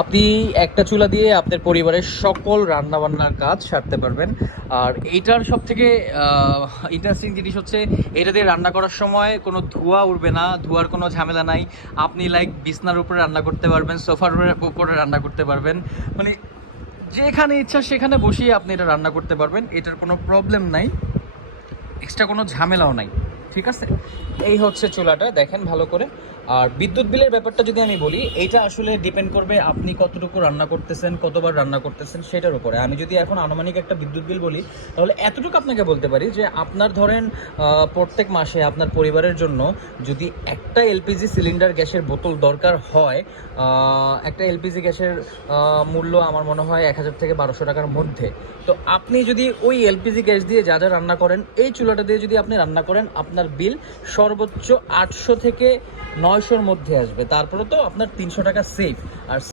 আপনি একটা চুলা দিয়ে আপনার পরিবারের সকল রান্নাবান্নার কাজ সারতে পারবেন। আর এইটার সব থেকে ইন্টারেস্টিং জিনিস হচ্ছে এটা দিয়ে রান্না করার সময় কোনো ধোঁয়া উঠবে না, ধোঁয়ার কোনো ঝামেলা নাই। আপনি লাইক বিছনার উপরে রান্না করতে পারবেন, সোফার উপরে রান্না করতে পারবেন, মানে যেখানে ইচ্ছা সেখানে বসিয়ে আপনি এটা রান্না করতে পারবেন। এটার কোনো প্রবলেম নাই, এক্সট্রা কোনো ঝামেলাও নাই। ঠিক আছে, এই হচ্ছে চুলাটা, দেখেন ভালো করে। আর বিদ্যুৎ বিলের ব্যাপারটা যদি আমি বলি, এইটা আসলে ডিপেন্ড করবে আপনি কতটুকু রান্না করতেছেন, কতবার রান্না করতেছেন সেটার উপরে। আমি যদি এখন আনুমানিক একটা বিদ্যুৎ বিল বলি, তাহলে এতটুকু আপনাকে বলতে পারি যে আপনার ধরেন প্রত্যেক মাসে আপনার পরিবারের জন্য যদি একটা এলপিজি সিলিন্ডার গ্যাসের বোতল দরকার হয়, একটা এলপিজি গ্যাসের মূল্য আমার মনে হয় 1000 থেকে 1200 টাকার মধ্যে। তো আপনি যদি ওই এলপিজি গ্যাস দিয়ে যা যা রান্না করেন, এই চুলাটা দিয়ে যদি আপনি রান্না করেন, আপনার বিল সর্বোচ্চ 800 থেকে 900-র মধ্যে আসবে। তারপরে তো আপনার 300 টাকা সেভ। আর